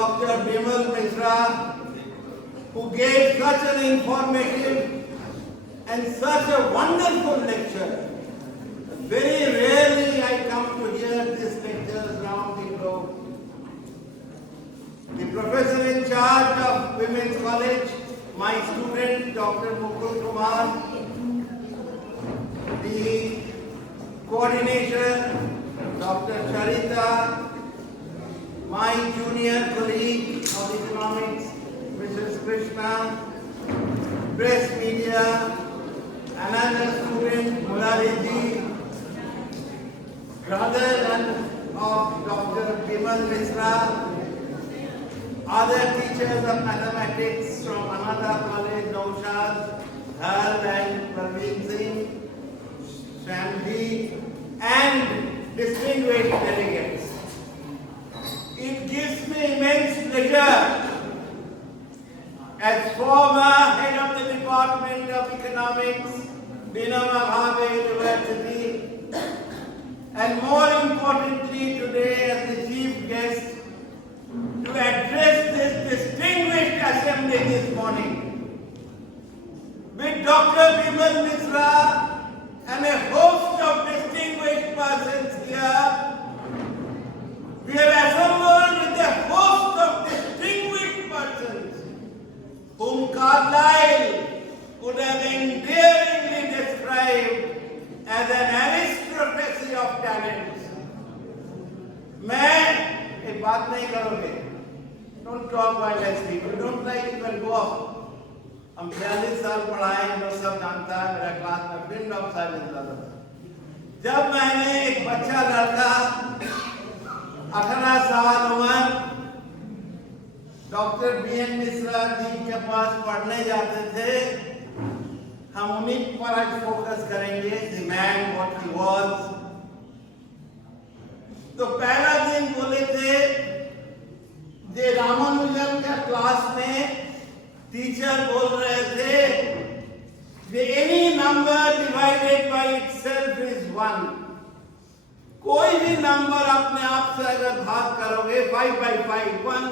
Dr. Bimal Mishra, who gave such an informative and such a wonderful lecture. Very rarely I come to hear these lectures around the globe. The professor in charge of Women's College, my student Dr. Mukul Kumar, the coordinator Dr. Charita, my junior colleague of economics, Mrs. Krishna, press media, another student, Murariji, brother of Dr. Bimal Mishra, other teachers of mathematics from another college, Naushad, Dhar and Parveen Singh, Shamji, and distinguished delegates. It gives me immense pleasure as former head of the Department of Economics, Vinoba Bhave University, and more importantly today as the chief guest to address this distinguished assembly this morning. With Dr. Bimal Mishra and a host of distinguished persons here, we have assembled with a host of distinguished persons whom Carlyle would have endearingly described as an aristocracy of talents. मैं एक बात नहीं करोगे. Don't talk violence, people. Don't like it when go off. हम 42 साल पढ़ाए, हम लोग सब जानता है. मेरा क्लास में फ्रेंड ऑफ साइलेंस रहता था. जब मैंने एक बच्चा लड़का 18 साल उम्र डॉक्टर बी.एन. मिश्रा जी के पास पढ़ने जाते थे, हम उन्हीं पर आज फोकस करेंगे. The man what he was. तो पहला दिन बोले थे जे रामानुजन का क्लास में टीचर बोल रहे थे कि any number divided by itself is 1. कोई भी नंबर अपने आप से अगर भाग करोगे 5 by 5 1,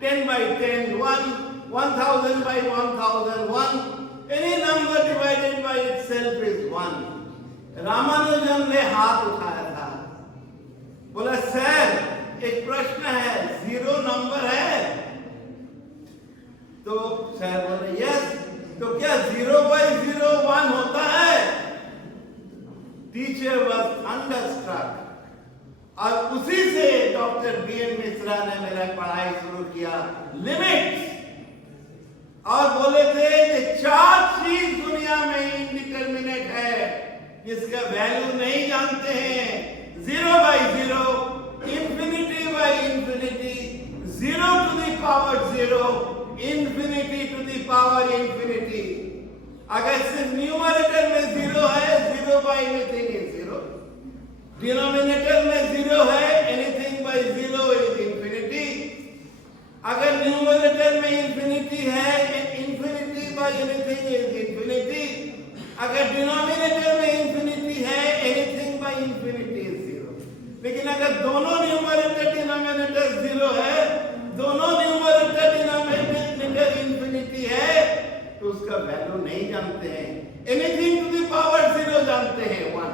10 by 10 1, 1000 by 1000 1, any number divided by itself is 1. Ramanujan ने हाथ उठाया था, बोला सर एक प्रश्न है, 0 नंबर है? तो सर बोले यस. तो क्या 0 by 0 1 होता है? Teacher was thunderstruck. और उसी से डॉक्टर बी.एन. मिश्रा ने मेरा पढ़ाई शुरू किया, लिमिट्स. और बोले थे कि 4 चीज दुनिया में इंडिटरमिनेट है जिसका वैल्यू नहीं जानते हैं. 0 by 0, infinity by infinity, 0 to the power 0, infinity to the power infinity. अगर सिर्फ न्यूमरेटर में 0 है, 0 by anything is 0. डिनोमिनेटर में 0 है, anything by 0 is infinity. अगर न्यूमरेटर में infinity है, infinity by anything is infinity. अगर डिनोमिनेटर में infinity है, anything by infinity is 0. लेकिन अगर दोनों न्यूमरेटर डिनोमिनेटर 0 है, दोनों न्यूमरेटर डिनोमिनेटर infinity है, तो उसका वैल्यू नहीं जानते हैं. anything to the power 0 जानते हैं 1.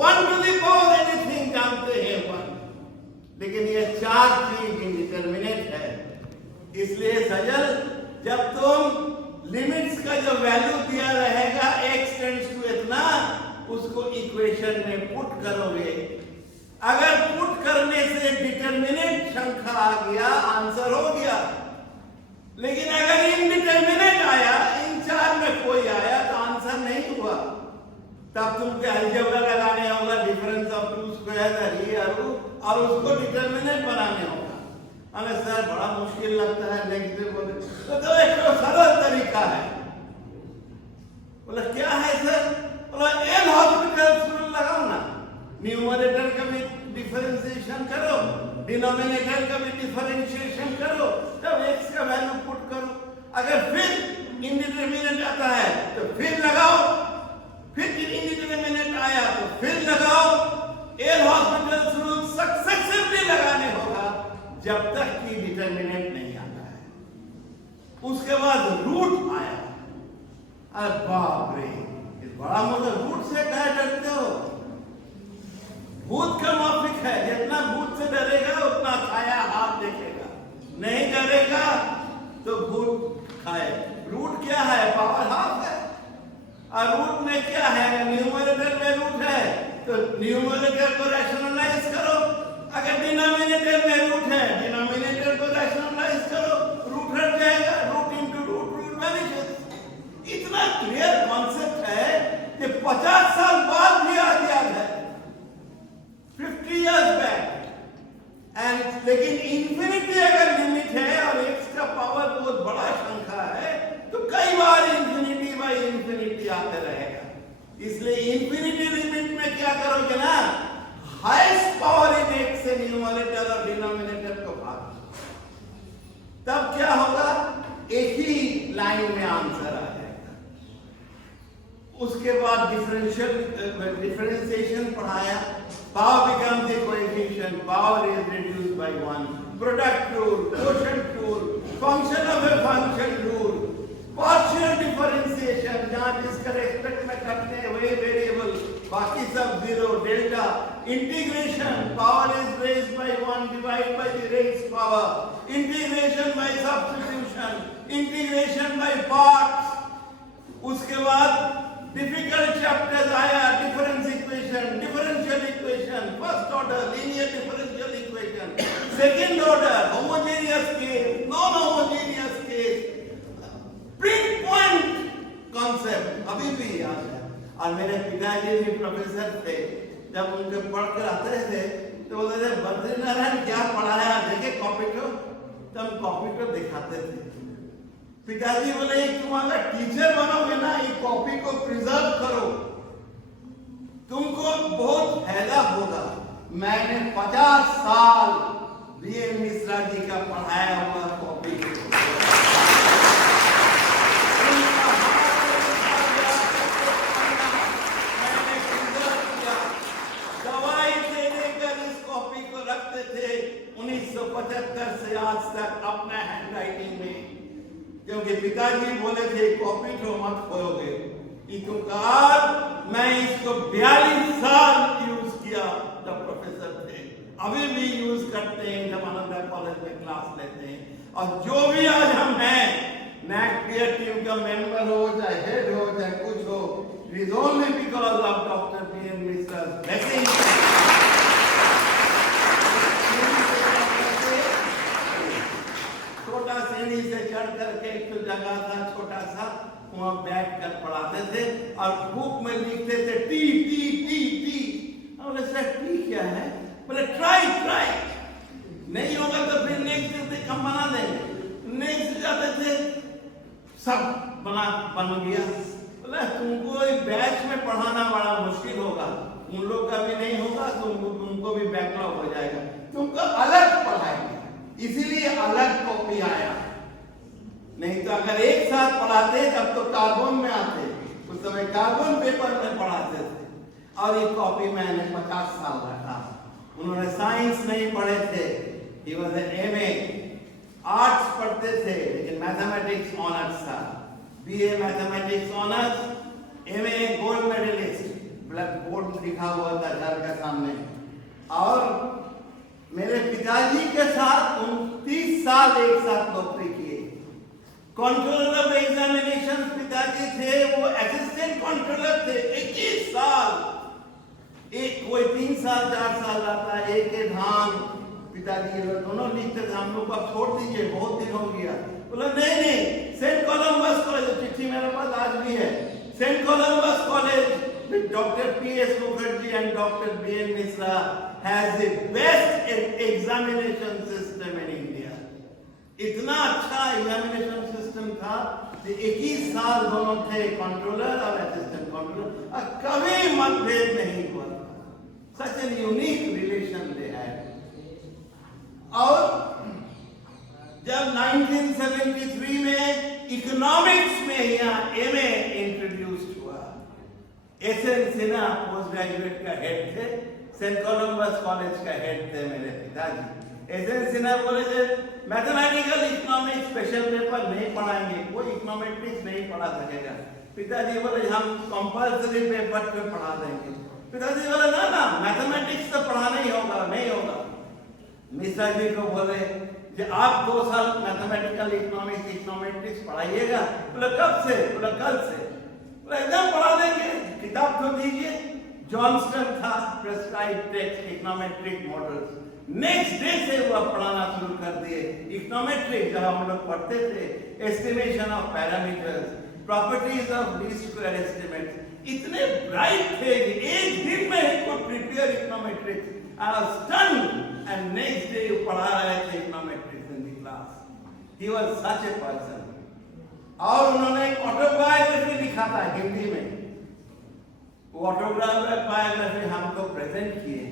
1 to the power anything जानते हैं 1. लेकिन ये 4 चीज इंडिटरमिनेट है. इसलिए सजल, जब तुम लिमिट्स का जो वैल्यू दिया रहेगा x टेंड्स टू इतना, उसको इक्वेशन में पुट करोगे. अगर पुट करने से डिटरमिनेट संख्या आ गया, आंसर हो गया. लेकिन अगर इनडिटरमिनेट आया, इन 4 में कोई आया, तो आंसर नहीं हुआ. तब तुमको अलजेब्रा लगाने होगा, डिफरेंस ऑफ 2 स्क्वायर और उसको डिटरमिनेट बनाने होगा. अरे सर बड़ा मुश्किल लगता है नेगेटिव बोले, तो एक सरल तरीका है. बोला क्या है सर? बोला एल हॉस्पिटल रूल लगाओ ना. न्यूमरेटर का भी डिफरेंशिएशन करो, डिनोमिनेटर का भी डिफरेंशिएशन करो, तब x का वैल्यू पुट करो. अगर फिर इंडिटरमिनेट आता है तो फिर लगाओ, फिर इंडिटरमिनेट आया तो फिर लगाओ. एल हॉस्पिटल रूल सक्सेसिवली लगाने होगा जब तक कि डिटर्मिनेंट नहीं आता है। उसके बाद रूट आया। अरे बाप रे, इस बड़ा मतलब रूट से क्या डरते हो? भूत का माफिक है, जितना भूत से डरेगा उतना खाया हाथ देखेगा, नहीं डरेगा तो भूत खाए। रूट क्या है? पावर हाफ है। और रूट में क्या है? न्यूमरेटर में रूट है तो न्यूमरेटर को रैशनलाइज करो। अगर डिनोमिनेटर में रूट है, डिनोमिनेटर को रैशनलाइज करो, रूट हट जाएगा। Root into root, root vanishes. इतना क्लियर कॉन्सेप्ट है कि 50 साल बाद भी आज याद है, 50 इयर्स बैक। एंड लेकिन इंफिनिटी अगर लिमिट है और एक्स का पावर बहुत बड़ा संख्या है तो कई बार इंफिनिटी बाय इंफिनिटी आते रहेगा। इसलिए इंफिनिटी लिमिट में क्या करोगे ना, हाईएस्ट पावर इन एक्स से न्यूमरेटर और डिनोमिनेटर को भाग, तब क्या होगा? एक ही लाइन में आंसर आ जाएगा। उसके बाद डिफरेंशिएशन पढ़ाया। Power becomes a coefficient. Power is reduced by 1. Product rule, quotient rule, function of a function rule, partial differentiation, जहाँ जिसका रेस्पेक्ट में करते हैं वही वेरिएबल, बाकी सब zero, delta, integration, power is raised by 1 divided by the raised power, integration by substitution, integration by parts। उसके बाद डिफिकल्ट चैप्टर्स आया, differential equation, first order linear differential equation, second order homogeneous case, non homogeneous case, print point concept अभी भी याद है। और मेरे पिताजी भी प्रोफेसर थे, जब उनके पढ़ कर आते थे तो बोलते थे बद्रीनारायण क्या पढ़ाया, देखे कॉपी को, तो हम कॉपी को दिखाते थे। पिताजी बोले तुम अगर टीचर बनोगे ना, ये कॉपी को प्रिजर्व करो, तुमको बहुत फायदा होगा। मैंने 50 साल बीएन मिश्रा जी का पढ़ाया हुआ कॉपी दवाई देने कर इस कॉपी को रखते थे 1975 से आज तक अपने हैंड राइटिंग में, क्योंकि पिताजी बोले थे कॉपी तो मत खोओगे। इतुकार मैं इसको 42 साल यूज किया जब प्रोफेसर थे, अभी भी यूज करते हैं जब आनंदा कॉलेज में क्लास लेते हैं। और जो भी आज हम हैं, नैक पीयर टीम का मेंबर हो, चाहे हेड हो, चाहे कुछ हो, it is only because of doctor BN Mishra's blessing। छोटा सीढ़ी से चढ़ करके एक तो जगह था छोटा सा, वहां बैठ कर पढ़ाते थे और बुक में लिखते थे टी टी टी टी। बोले सर टी क्या है? बोले ट्राई ट्राई, नहीं होगा तो फिर नेक्स्ट से हम बना देंगे। नेक्स्ट जाते थे, सब बन गया। बोले तुमको एक बैच में पढ़ाना बड़ा मुश्किल होगा, उन लोग का भी नहीं होगा, तुमको भी बैकलॉग हो जाएगा, तुमको अलग पढ़ाएंगे, इसीलिए अलग कॉपी आया। नहीं तो अगर एक साथ पढ़ाते तब तो कार्बन में आते, उस समय कार्बन पेपर में पढ़ाते थे। और ये कॉपी मैंने 50 साल रखा। उन्होंने साइंस नहीं पढ़े थे, he was an MA, arts पढ़ते थे लेकिन मैथमेटिक्स ऑनर्स था, BA mathematics honours, MA gold medallist, black board लिखा हुआ था घर के सामने। और मेरे पिताजी के साथ 29 साल एक साथ नौकरी किए। कंट्रोलर ऑफ एग्जामिनेशन पिताजी थे, वो असिस्टेंट कंट्रोलर थे 21 साल। एक कोई 3 साल 4 साल रहता, एक के धाम पिताजी दोनों लिखते थे। हम लोग अब छोड़ दीजिए, बहुत दिन हो गया। बोला नहीं नहीं, सेंट कोलंबस कॉलेज, चिट्ठी मेरे पास आज भी है, Saint Columbus College with Dr. P.S. Mukherjee and Dr. B.N. Mishra has the best examination system in India. इतना अच्छा एग्जामिनेशन सिस्टम था कि 21 साल दोनों थे, कंट्रोलर और असिस्टेंट कंट्रोलर, और कभी मतभेद नहीं हुआ। सच एन यूनिक रिलेशन दे है। और जब 1973 में इकोनॉमिक्स में यहाँ एमए इंट्रोड्यूस हुआ, एसएन सिन्हा पोस्ट ग्रेजुएट का हेड थे, सेंट कोलंबस कॉलेज का हेड थे मेरे पिताजी। एसएन सिन्हा बोले थे मैथमेटिकल इकोनॉमिक्स स्पेशल पेपर नहीं पढ़ाएंगे, कोई इकोनॉमेट्रिक्स नहीं पढ़ा सकेगा। पिताजी बोले हम कंपल्सरी पेपर पे पढ़ा देंगे। पिताजी बोले ना ना, मैथमेटिक्स तो पढ़ाना ही होगा, नहीं होगा। मिश्रा जी को बोले कि आप 2 साल मैथमेटिकल इकोनॉमिक्स इकोनॉमेट्रिक्स पढ़ाइएगा। बोले कब से? बोले कल से। बोले एकदम पढ़ा देंगे, किताब तो दीजिए। जॉनस्टन था prescribed text econometric models, next day से वो पढ़ाना शुरू कर दिए। इकोनॉमेट्रिक जब हम लोग पढ़ते थे, estimation of parameters, properties of least square estimates, इतने ब्राइट थे कि एक दिन में he could prepare econometrics. I was stunned and next day वो पढ़ा रहे थे econometrics in the class. He was such a person. और उन्होंने ऑटोबायोग्राफी लिखा था हिंदी में। वो ऑटोबायोग्राफी हमको प्रेजेंट किए।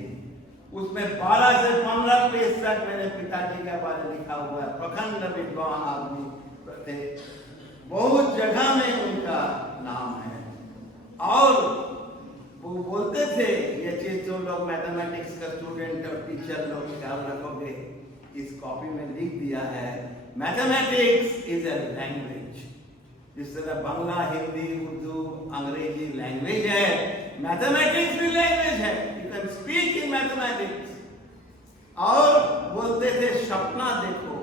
उसमें 12 से 15 पेज तक मेरे पिताजी के बारे में लिखा हुआ है। प्रखंड विद्वान आदमी थे, बहुत जगह में उनका नाम है। और वो बोलते थे ये चीज जो लोग मैथमेटिक्स का स्टूडेंट और टीचर लोग ख्याल रखोगे, इस कॉपी में लिख दिया है, मैथमेटिक्स इज ए लैंग्वेज। जिस तरह बांग्ला, हिंदी, उर्दू, अंग्रेजी लैंग्वेज है, मैथमेटिक्स भी लैंग्वेज है। You can speak in mathematics. और बोलते थे सपना देखो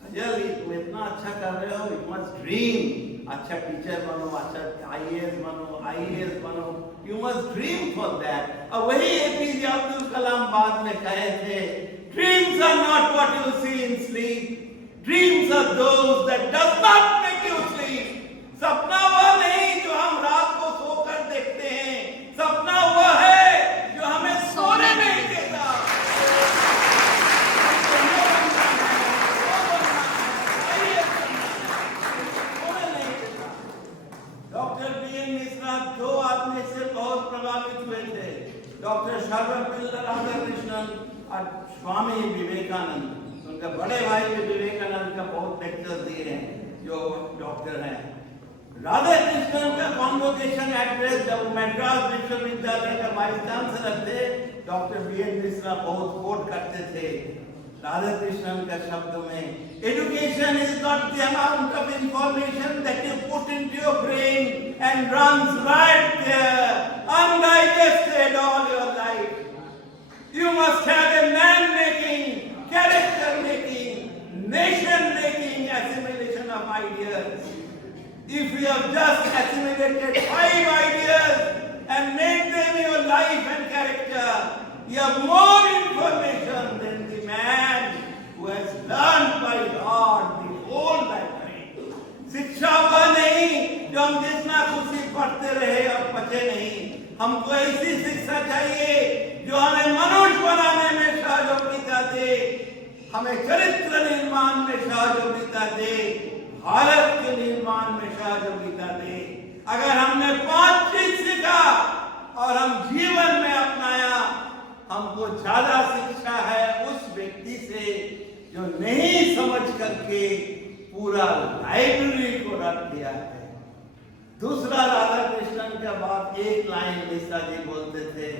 सजल, तुम इतना अच्छा कर रहे हो, यू मस्ट ड्रीम। अच्छा टीचर बनो, अच्छा आईएएस बनो, आईएएस बनो, you must dream for that. और वही एपीजे अब्दुल कलाम बाद में कहे थे, dreams are not what you see in sleep, dreams are those that does not make you sleep. सपना वह नहीं जो हम रात को सोकर देखते हैं, सपना वह है जो हमें सोने नहीं देता। डॉक्टर बीएन मिश्रा 2 आदमी से बहुत प्रभावित हुए थे, डॉक्टर सर्वपल्ली राधाकृष्णन और स्वामी विवेकानंद। उनका बड़े भाई विवेकानंद का बहुत लेक्चर दिए हैं जो डॉक्टर हैं। राधाकृष्णन का कॉन्वोकेशन एड्रेस जब मद्रास विश्वविद्यालय का वाइस चांसलर थे, डॉक्टर बीएन मिश्रा बहुत कोट करते थे राधाकृष्णन का शब्द में, education is not the amount of information that you put into your brain and runs right there undigested all your life. You must have a man making, character making, nation making assimilation of ideas. If you have just assimilated 5 ideas and made them your life and character, you have more information than the man who has learned by heart the whole library. शिक्षा वह नहीं जो हम जितना खुशी पढ़ते रहे और पचे नहीं। हमको ऐसी शिक्षा चाहिए जो हमें मनुष्य बनाने में सहयोगिता दे, हमें चरित्र निर्माण में सहयोगिता दे, भारत के निर्माण में सहयोगिता दे। अगर हमने 5 चीज सीखा और हम जीवन में अपनाया, हमको ज्यादा शिक्षा है उस व्यक्ति से जो नहीं समझ करके पूरा लाइब्रेरी को रख दिया है। दूसरा, राधाकृष्णन के बाद एक लाइन मिश्रा जी बोलते थे,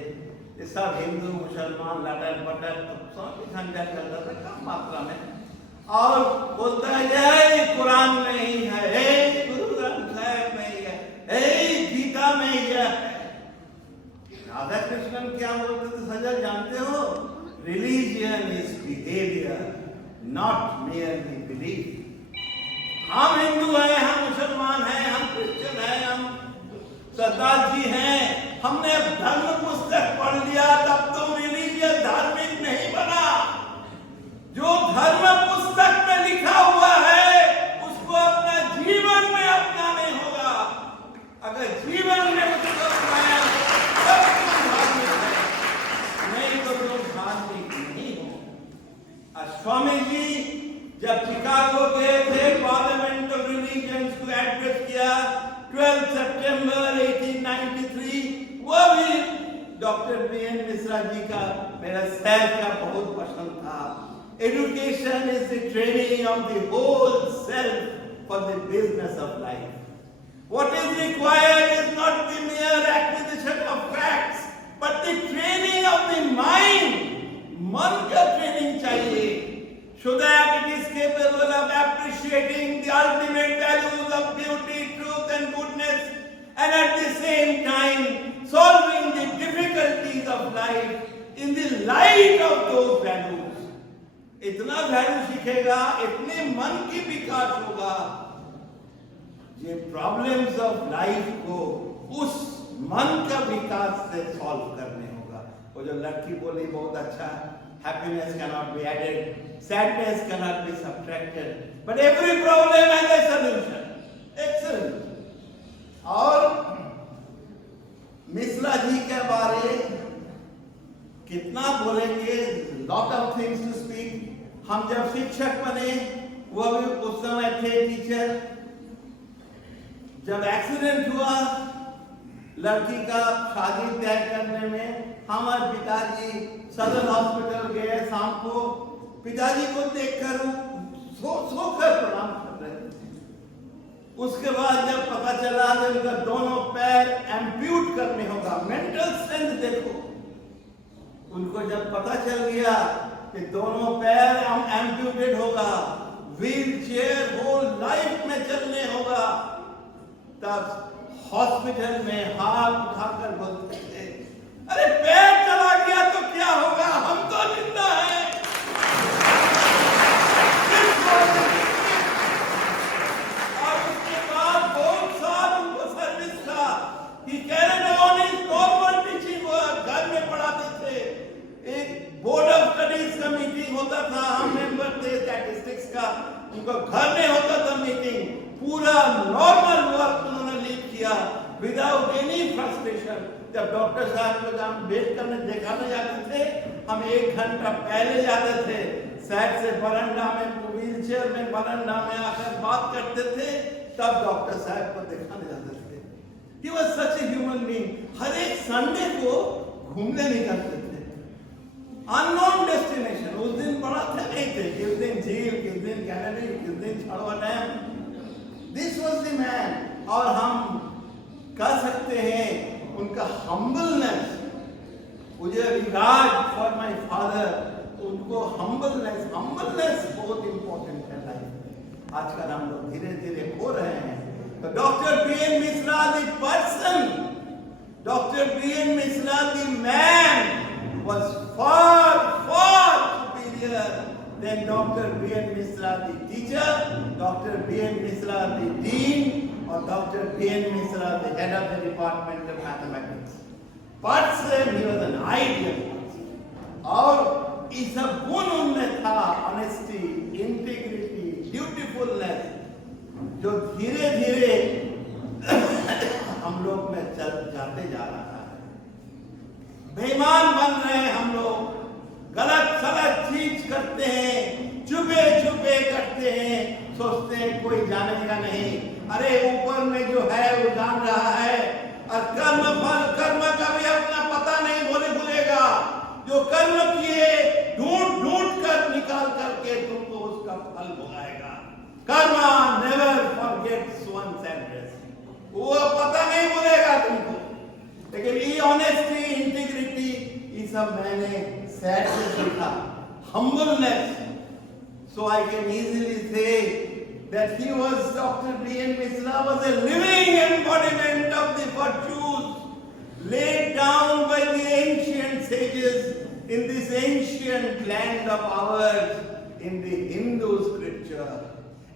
सब हिंदू मुसलमान लटर पटर सब झंझट करता था कम मात्रा में, और बोलता है ये कुरान में ही है, गुरु ग्रंथ साहिब में ही है, गीता में ही है। राधाकृष्णन क्या बोलते थे सजल जानते हो? Religion is behaviour not merely belief. हम हिंदू हैं, हम मुसलमान हैं, हम क्रिश्चियन हैं, हम सरदार जी हैं, हमने धर्म पुस्तक पढ़ लिया तब तो रिलीजियस धार्मिक नहीं बना। जो धर्म पुस्तक में लिखा हुआ है उसको अपना जीवन में अपनाने होगा। अगर जीवन में उसको अपनाया तब तुम धार्मिक है, नहीं तो तुम धार्मिक नहीं हो। स्वामी जी जब शिकागो गए थे पार्लियामेंट ऑफ रिलीजियंस को एड्रेस किया 12 सितंबर 1893, वो भी डॉक्टर बीएन मिश्रा जी का मेरा सैर का बहुत पसंद था। Education is the training of the whole self for the business of life. What is required is not the mere acquisition of facts, but the training of the mind. मन का training चाहिए, so that it is capable of appreciating the ultimate values of beauty, truth and goodness, and at the same time solving the difficulties of life in the light of those values. इतना value सीखेगा, इतने मन की विकास होगा, ये problems of life को उस मन का विकास से सॉल्व करने होगा। वो जो लड़की बोली बहुत अच्छा, happiness cannot be added, sadness cannot be subtracted, but every problem has a solution. Excellent. और मिश्रा जी के बारे कितना बोलेंगे, lot of things to speak. हम जब शिक्षक बने, वो भी उस समय थे टीचर। जब एक्सीडेंट हुआ लड़की का शादी तय करने में, हमारे पिताजी सदर हॉस्पिटल गए शाम को, पिताजी को देखकर सोकर प्रणाम कर रहे थे। उसके बाद जब पता चला कि उनका दोनों पैर एम्प्यूट करने होगा, मेंटल स्ट्रेंथ देखो, उनको जब पता चल गया कि दोनों पैर एम्प्यूटेड होगा, व्हील चेयर होल लाइफ में चलने होगा, तब हॉस्पिटल में हाथ उठाकर बोलते थे, अरे पैर चला गया तो क्या होगा, हम तो जिंदा हैं। और उसके बाद बहुत साल उनको सर्विस था, कि carried on is normal teaching work, घर में पढ़ाते थे। एक बोर्ड ऑफ स्टडीज का मीटिंग होता था, हम मेंबर थे स्टैटिस्टिक्स का, उनको घर में होता था मीटिंग, पूरा नॉर्मल वर्क उन्होंने लीड किया विदाउट एनी फ्रस्ट्रेशन। जब डॉक्टर साहब को हम वेट करने दिखाने जाते थे, हम 1 घंटा पहले जाते थे, साइड से बरंडा में, व्हील चेयर में बरंडा में आकर बात करते थे, तब डॉक्टर साहब को दिखाने जाते थे। He was such a human being. हर एक संडे को घूमने निकलते थे, अननोन डेस्टिनेशन। उस दिन पढ़ाते नहीं थे, किस दिन झील, किस दिन कैनेडी, किस दिन छड़वा dam. This was the man। और हम कह सकते हैं उनका humbleness, मुझे रिगार्ड फॉर माय फादर, उनको humbleness बहुत इंपॉर्टेंट है लाइफ में। आजकल हम लोग धीरे धीरे खो रहे हैं। तो doctor BN. Mishra the person, doctor BN. Mishra the man was far superior than Dr. B.N. Misra the teacher, Dr. B.N. Misra the dean, or Dr. B.N. Misra the head of the department of mathematics. Person, he was an ideal person. और ये सब गुण उनमें था, honesty, integrity, dutifulness, जो धीरे धीरे हम लोग में चल जाते जा रहा है। बेईमान बन रहे हैं हम लोग, गलत सलत चीज करते हैं, छुपे छुपे करते हैं, सोचते हैं कोई जानेगा नहीं, अरे ऊपर में जो है वो जान रहा है। और कर्म फल, कर्म का भी अपना पता नहीं भूलेगा, जो कर्म किए ढूंढ कर निकाल करके तुमको उसका फल भुगताएगा। Karma never forgets once address, वो पता नहीं भूलेगा तुमको। लेकिन ये ऑनेस्टी, इंटीग्रिटी, ये सब मैंने सैड से सीखा, humbleness. So I can easily say that he was, Dr. B.N. Misra was a living embodiment of the virtues laid down by the ancient sages in this ancient land of ours, in the Hindu scripture.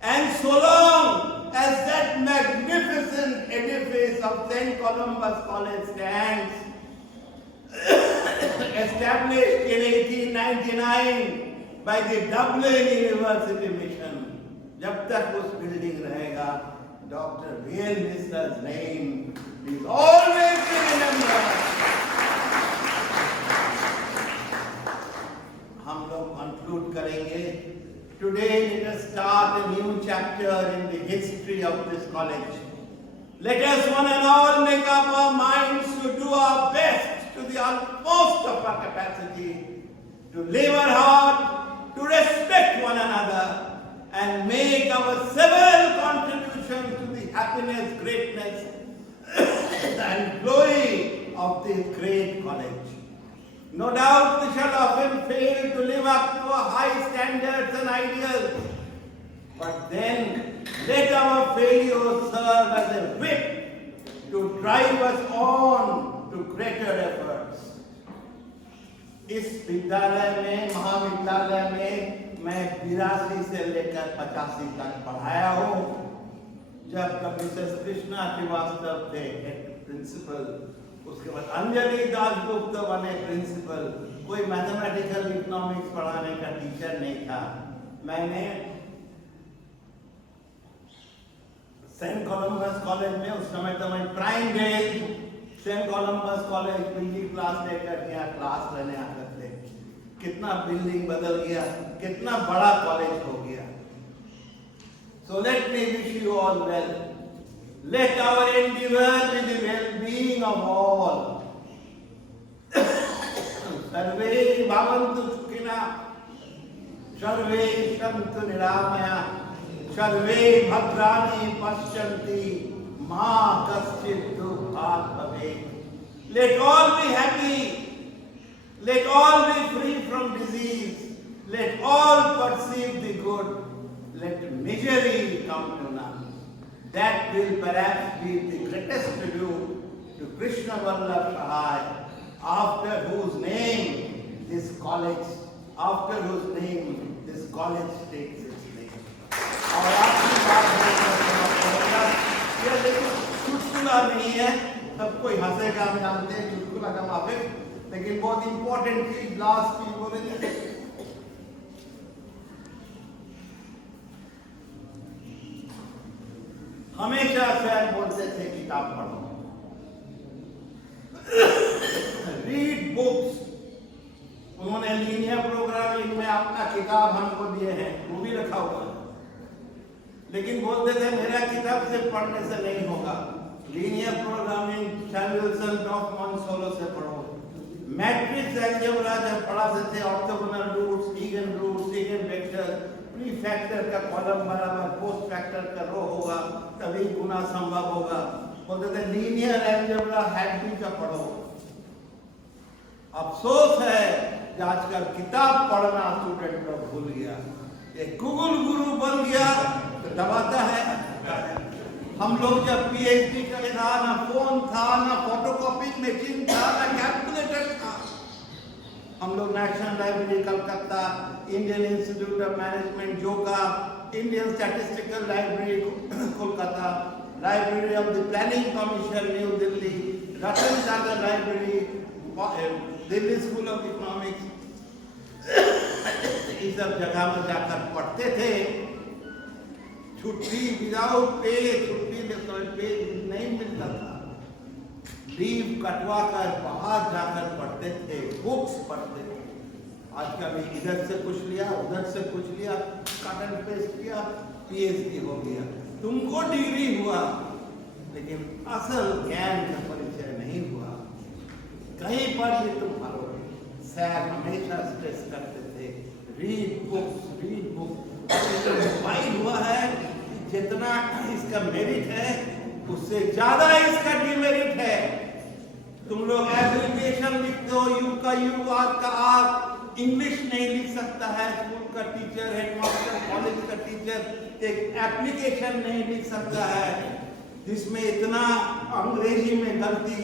And so long as that magnificent edifice of St. Columba's College stands, established in 1899 by the Dublin University Mission, जब तक उस building रहेगा, doctor B.N. Misra's name is always be remembered. हम लोग conclude करेंगे। Today let us start a new chapter in the history of this college. Let us one and all make up our minds to do our best to the utmost of our capacity, to labor hard, to respect one another, and make our several contributions to the happiness, greatness, and glory of this great college. No doubt we shall often fail to live up to our high standards and ideals. But then let our failures serve as a whip to drive us on to greater efforts. इस विद्यालय में, महाविद्यालय में मैं 82 से लेकर 85 तक पढ़ाया हूँ। जब मिसेस कृष्णा श्रीवास्तव थे प्रिंसिपल, उसके बाद अंजलि दासगुप्त बने प्रिंसिपल। कोई मैथमेटिकल इकोनॉमिक्स पढ़ाने का टीचर नहीं था। मैंने सेंट कोलंबस कॉलेज में, उस समय तो मैं प्राइम डेल Saint Columbus College PG class लेकर यहाँ क्लास लेने आते थे। कितना बिल्डिंग बदल गया, कितना बड़ा कॉलेज हो गया। So let me wish you all well. Let our endeavor be the well-being of all. सर्वे भवन्तु सुखिनः, सर्वे सन्तु निरामयाः, सर्वे भद्राणि पश्यन्ति, मा कश्चित् दुःखात् भवेत्। Let all be happy. Let all be free from disease. Let all perceive the good. Let misery come to none. That will perhaps be the greatest tribute to Krishna Vallabh Sahai, after whose name this college takes its name. और आखिरी बात है, ये लेकिन चुटकुला नहीं है, सब कोई हंसेगा, हम जानते हैं चुटकुला का माफिक, लेकिन बहुत इंपॉर्टेंट चीज लास्ट की बोलेंगे। हमेशा सर बोलते थे किताब पढ़ो, रीड बुक्स। उन्होंने लीनियर प्रोग्रामिंग में अपना किताब हमको दिए हैं, वो भी रखा हुआ है, लेकिन बोलते थे मेरा किताब से पढ़ने से नहीं होगा। Linear programming Samuelson Dorfman Solow से पढ़ो। मैट्रिक्स अलजेब्रा जब पढ़ाते थे, orthogonal roots, eigen roots, eigen vector, pre factor का कॉलम बराबर पोस्ट फैक्टर का रो होगा, तभी गुना संभव होगा। बोलते थे लीनियर अलजेब्रा हैडली का पढ़ो। अफसोस है कि आजकल किताब पढ़ना स्टूडेंट लोग भूल गया। ये गूगल गुरु बन गया तो दबाता है। हम लोग जब पीएचडी करे था, ना फोन था, ना फोटोकॉपी मशीन था, ना कैलकुलेटर था। हम लोग national library Calcutta, Indian institute of management Joka, Indian statistical library Kolkata, library of the planning commission new Delhi, Ratan Tata library, Delhi school of economics, इस सब जगह में जाकर पढ़ते थे। छुट्टी विदाउट पे, छुट्टी पे नहीं मिलता था। लीव कटवा कर बाहर जाकर पढ़ते थे, बुक्स पढ़ते थे। आज कभी इधर से कुछ लिया, उधर से कुछ लिया, कट एंड पेस्ट किया, पीएचडी हो गया। तुमको डिग्री हुआ, लेकिन असल ज्ञान का परिचय नहीं हुआ। कहीं पर भी तुम पढ़ोगे। सर हमेशा स्ट्रेस करते थे, read books, read books. Mobile हुआ है, जितना इसका मेरिट है उससे ज्यादा इसका डिमेरिट है। तुम लोग एब्रिविएशन लिखते हो, यू का यू, आर का आर। इंग्लिश नहीं लिख सकता है स्कूल का टीचर, हेडमास्टर, कॉलेज का टीचर एक एप्लीकेशन नहीं लिख सकता है जिसमें इतना अंग्रेजी में गलती।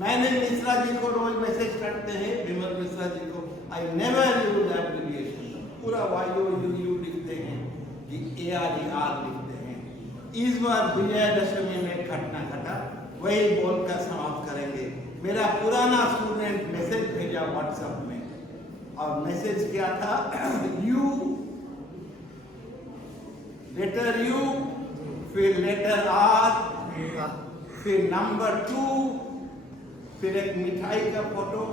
मैंने मिश्रा जी को रोज मैसेज करते हैं, विमल मिश्रा जी को, आई नेवर यूज एब्रिविएशन। पूरा वायु यू लिखते हैं, AR लिखते हैं। इस बार विजयदशमी में घटना घटा, वही बोलकर समाप्त करेंगे। मेरा पुराना स्टूडेंट मैसेज भेजा व्हाट्सएप में, और मैसेज क्या था, यू, लेटर यू, फिर लेटर आर, फिर नंबर 2, फिर एक मिठाई का फोटो,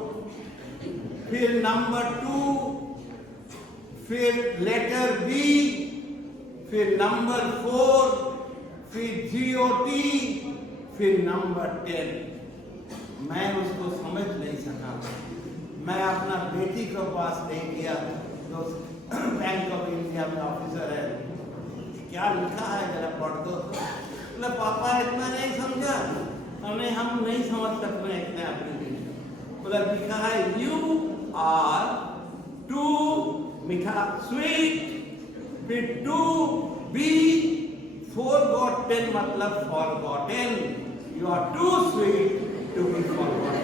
फिर नंबर 2, फिर लेटर बी, फिर नंबर 4, फिर GOT, फिर नंबर 10। मैं उसको समझ नहीं सका। मैं अपना बेटी के पास नहीं गया, जो बैंक ऑफ इंडिया में ऑफिसर है, क्या लिखा है जरा पढ़ दो। बोले पापा इतना नहीं समझा, हम नहीं समझ सकते इतने एप्लीकेशन। उधर लिखा है यू आर टू मीठा स्वीट फिर टू बी फॉरगॉटन मतलब forgotten you are too sweet to be forgotten.